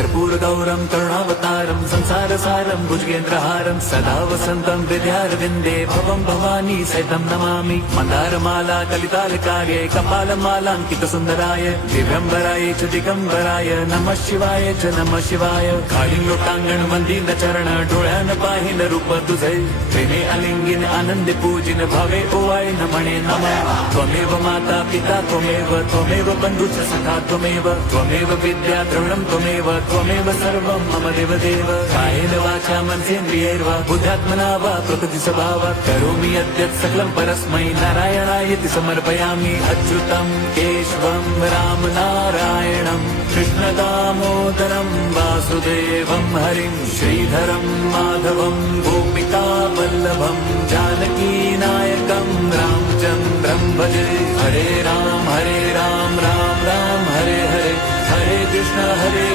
कर्पूर गौरम करुणावतारम संसार सारम भुजगेंद्रहारम सदा वसंतम हृदयारविंदे भवम भवानी सहितं नमामि मंदारमाला कलितालकार्ये कपालमालांकित सुंदराय दिव्यंबराय च दिगंबराय नमः शिवाय च नमः शिवाय काळी लोटांगण मंदिर चरण डोळ्यान पाहिन रूप तुझे प्रेमे अलिंगिन आनंदे पूजिन भावे ओवाय न म्हणे नमः त्वमेव माता पिता त्वमेव बंधुच सखा त्वमेव विद्या द्रविणं त्वमेव सर्वं मम देवदेव कायेन वाचा मनसेन्द्रियैर्वा बुद्ध्यात्मना वा प्रकृति स्वभावात् करोमि यद्यत् सकलं परस्मै नारायणायति समर्पयामि अच्युतं केशवं राम नारायणं कृष्णदामोदरं वासुदेवं हरिं श्रीधरं माधवं गोपिका वल्लभं जानकी नायकं रामचन्द्रं भजे हरे राम राम राम हरे हरे हरे कृष्ण